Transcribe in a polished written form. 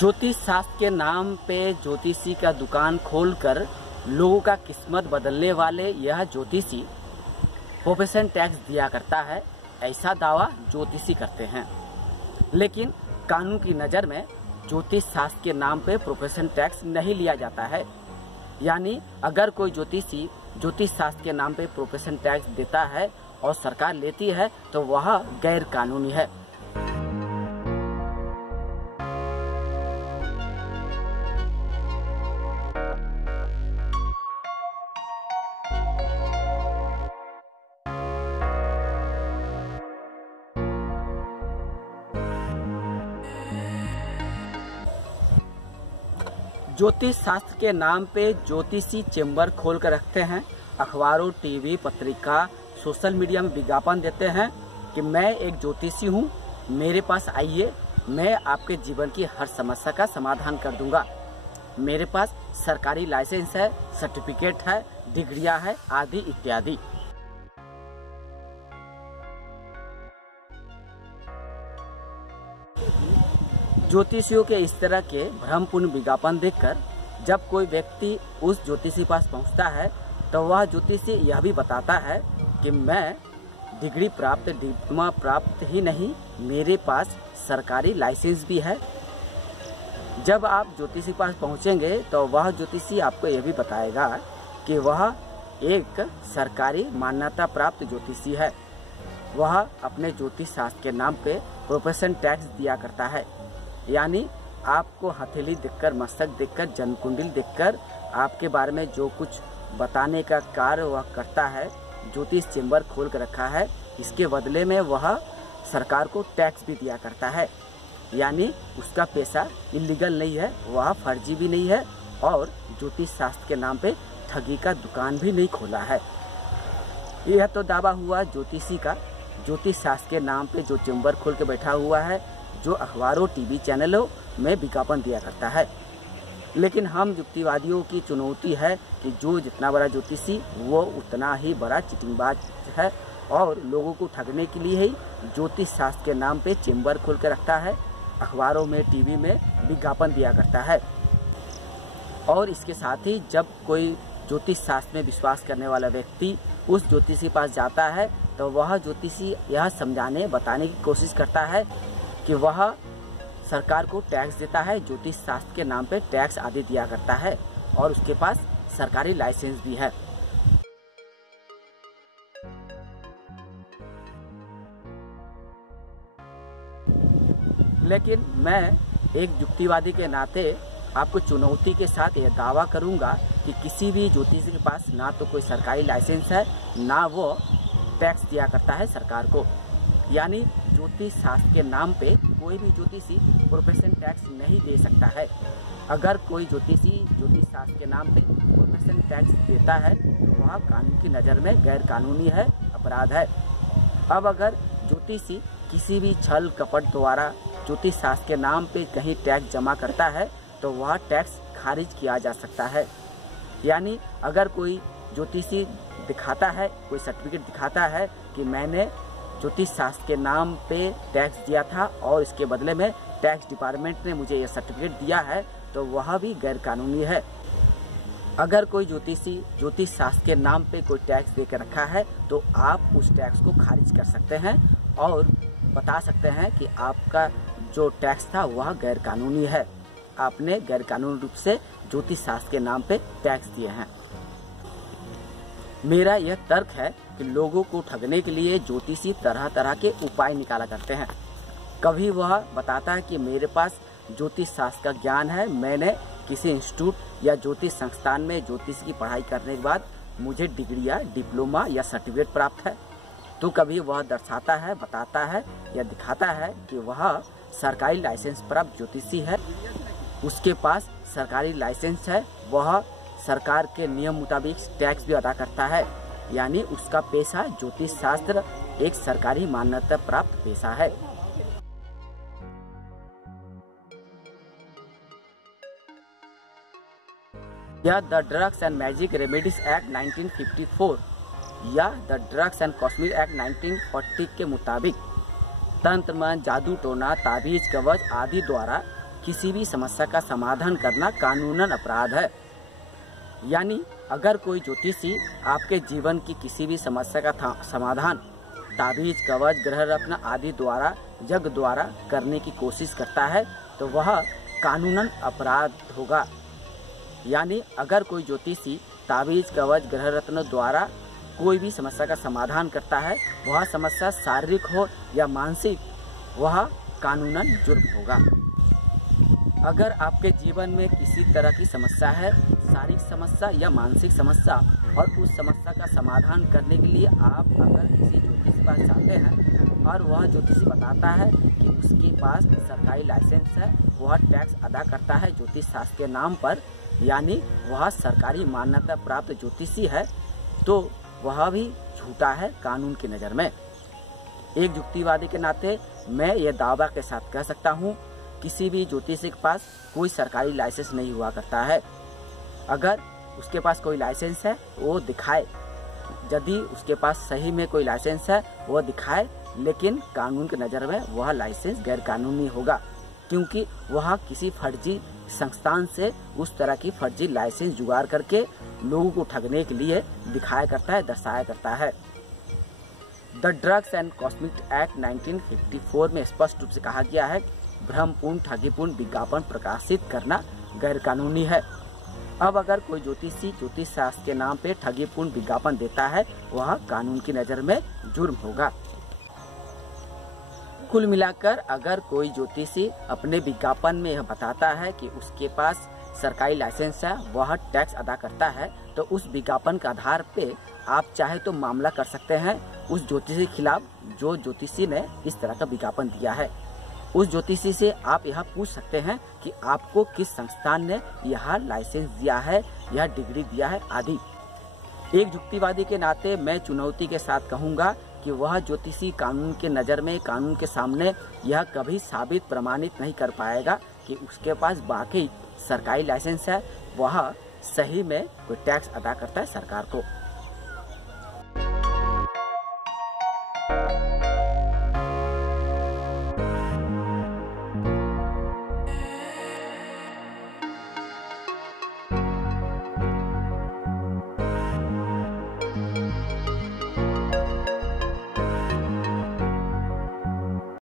ज्योतिष शास्त्र के नाम पे ज्योतिषी का दुकान खोलकर लोगों का किस्मत बदलने वाले यह ज्योतिषी प्रोफेशन टैक्स दिया करता है, ऐसा दावा ज्योतिषी करते हैं। लेकिन कानून की नज़र में ज्योतिष शास्त्र के नाम पे प्रोफेशन टैक्स नहीं लिया जाता है। यानी अगर कोई ज्योतिषी ज्योतिष शास्त्र के नाम पे प्रोफेशन टैक्स देता है और सरकार लेती है तो वह गैर कानूनी है। ज्योतिष शास्त्र के नाम पे ज्योतिषी चेंबर खोल कर रखते हैं। अखबारों, टीवी, पत्रिका, सोशल मीडिया में विज्ञापन देते हैं कि मैं एक ज्योतिषी हूँ, मेरे पास आइए, मैं आपके जीवन की हर समस्या का समाधान कर दूंगा। मेरे पास सरकारी लाइसेंस है, सर्टिफिकेट है, डिग्रियां है, आदि इत्यादि। ज्योतिषियों के इस तरह के भ्रमपूर्ण विज्ञापन देखकर जब कोई व्यक्ति उस ज्योतिषी पास पहुंचता है तो वह ज्योतिषी यह भी बताता है कि मैं डिग्री प्राप्त, डिप्लोमा प्राप्त ही नहीं, मेरे पास सरकारी लाइसेंस भी है। जब आप ज्योतिषी पास पहुंचेंगे तो वह ज्योतिषी आपको यह भी बताएगा कि वह एक सरकारी मान्यता प्राप्त ज्योतिषी है। वह अपने ज्योतिष शास्त्र के नाम पे प्रोफेशन टैक्स दिया करता है। यानी आपको हथेली देखकर, मस्तक देखकर, जन्म कुंडली देखकर आपके बारे में जो कुछ बताने का कार्य वह करता है, ज्योतिष चेंबर खोल कर रखा है, इसके बदले में वह सरकार को टैक्स भी दिया करता है। यानी उसका पैसा इलीगल नहीं है, वह फर्जी भी नहीं है और ज्योतिष शास्त्र के नाम पे ठगी का दुकान भी नहीं खोला है। यह तो दावा हुआ ज्योतिषी का। ज्योतिष शास्त्र के नाम पे जो चेंबर खोल के बैठा हुआ है, जो अखबारों, टीवी चैनलों में विज्ञापन दिया करता है। लेकिन हम युक्तिवादियों की चुनौती है कि जो जितना बड़ा ज्योतिषी वो उतना ही बड़ा चिटिंगबाज है और लोगों को ठगने के लिए ही ज्योतिष शास्त्र के नाम पे चेंबर खोल के रखता है, अखबारों में, टीवी में विज्ञापन दिया करता है। और इसके साथ ही जब कोई ज्योतिष शास्त्र में विश्वास करने वाला व्यक्ति उस ज्योतिषी पास जाता है तो वह ज्योतिषी यह समझाने, बताने की कोशिश करता है कि वह सरकार को टैक्स देता है, ज्योतिष शास्त्र के नाम पे टैक्स आदि दिया करता है और उसके पास सरकारी लाइसेंस भी है। लेकिन मैं एक युक्तिवादी के नाते आपको चुनौती के साथ यह दावा करूंगा कि किसी भी ज्योतिषी के पास ना तो कोई सरकारी लाइसेंस है, ना वो टैक्स दिया करता है सरकार को। यानी ज्योतिष शास्त्र के नाम पे कोई भी ज्योतिषी प्रोफेशन टैक्स नहीं दे सकता है। अगर कोई ज्योतिषी ज्योतिष शास्त्र के नाम पे प्रोफेशन टैक्स देता है तो वह कानून की नज़र में गैर कानूनी है, अपराध है। अब अगर ज्योतिषी किसी भी छल कपट द्वारा ज्योतिष शास्त्र के नाम पे कहीं टैक्स जमा करता है तो वह टैक्स खारिज किया जा सकता है। यानी अगर कोई ज्योतिषी दिखाता है, कोई सर्टिफिकेट दिखाता है कि मैंने ज्योतिष शास्त्र के नाम पे टैक्स दिया था और इसके बदले में टैक्स डिपार्टमेंट ने मुझे यह सर्टिफिकेट दिया है, तो वह भी गैर कानूनी है। अगर कोई ज्योतिषी ज्योतिष शास्त्र के नाम पे कोई टैक्स दे कर रखा है तो आप उस टैक्स को खारिज कर सकते हैं और बता सकते हैं कि आपका जो टैक्स था वह गैर कानूनी है, आपने गैर कानूनी रूप से ज्योतिष शास्त्र के नाम पे टैक्स दिए हैं। मेरा यह तर्क है कि लोगों को ठगने के लिए ज्योतिषी तरह तरह के उपाय निकाला करते हैं। कभी वह बताता है कि मेरे पास ज्योतिष शास्त्र का ज्ञान है, मैंने किसी इंस्टीट्यूट या ज्योतिष संस्थान में ज्योतिष की पढ़ाई करने के बाद मुझे डिग्रियां, डिप्लोमा या सर्टिफिकेट प्राप्त है। तो कभी वह दर्शाता है, बताता है या दिखाता है कि वह सरकारी लाइसेंस प्राप्त ज्योतिषी है, उसके पास सरकारी लाइसेंस है, वह सरकार के नियम मुताबिक टैक्स भी अदा करता है। यानी उसका पेशा ज्योतिष शास्त्र एक सरकारी मान्यता प्राप्त पेशा है। यह the drugs and magic remedies act 1954 या the drugs and cosmetic act 1940 के मुताबिक तंत्र मंत्र, जादू टोना, ताबीज, कवच आदि द्वारा किसी भी समस्या का समाधान करना कानूनन अपराध है। यानी अगर कोई ज्योतिषी आपके जीवन की किसी भी समस्या का समाधान ताबीज, कवच, ग्रह रत्न आदि द्वारा, यज्ञ द्वारा करने की कोशिश करता है तो वह कानूनन अपराध होगा। यानी अगर कोई ज्योतिषी ताबीज, कवच, ग्रह रत्न द्वारा कोई भी समस्या का समाधान करता है, वह समस्या शारीरिक हो या मानसिक, वह कानूनन जुर्म होगा। अगर आपके जीवन में किसी तरह की समस्या है, शारीरिक समस्या या मानसिक समस्या, और उस समस्या का समाधान करने के लिए आप अगर किसी ज्योतिषी के पास जाते हैं और वह ज्योतिषी बताता है कि उसके पास सरकारी लाइसेंस है, वह टैक्स अदा करता है ज्योतिष शास्त्र के नाम पर, यानी वह सरकारी मान्यता प्राप्त ज्योतिषी है, तो वह भी झूठा है कानून की नज़र में। एक युक्तिवादी के नाते मैं ये दावा के साथ कह सकता हूँ, किसी भी ज्योतिषी के पास कोई सरकारी लाइसेंस नहीं हुआ करता है। अगर उसके पास कोई लाइसेंस है वो दिखाए, यदि उसके पास सही में कोई लाइसेंस है वो दिखाए, लेकिन कानून की नज़र में वह लाइसेंस गैर कानूनी होगा, क्योंकि वह किसी फर्जी संस्थान से उस तरह की फर्जी लाइसेंस जुगाड़ करके लोगों को ठगने के लिए दिखाया करता है, दर्शाया करता है। The drugs and cosmetic act 1954 में स्पष्ट रूप से कहा गया है, भ्रमपूर्ण, ठगीपूर्ण विज्ञापन प्रकाशित करना गैर कानूनी है। अब अगर कोई ज्योतिषी ज्योतिष शास्त्र के नाम पे ठगीपूर्ण विज्ञापन देता है, वह कानून की नज़र में जुर्म होगा। कुल मिलाकर अगर कोई ज्योतिषी अपने विज्ञापन में यह बताता है कि उसके पास सरकारी लाइसेंस है, वह टैक्स अदा करता है, तो उस विज्ञापन के आधार पे आप चाहे तो मामला कर सकते हैं उस ज्योतिषी के खिलाफ जो ज्योतिषी ने इस तरह का विज्ञापन दिया है। उस ज्योतिषी से आप यह पूछ सकते हैं कि आपको किस संस्थान ने यह लाइसेंस दिया है, यह डिग्री दिया है आदि। एक युक्तिवादी के नाते मैं चुनौती के साथ कहूँगा कि वह ज्योतिषी कानून के नज़र में, कानून के सामने यह कभी साबित प्रमाणित नहीं कर पाएगा कि उसके पास वाकई सरकारी लाइसेंस है, वह सही में कोई टैक्स अदा करता है सरकार को।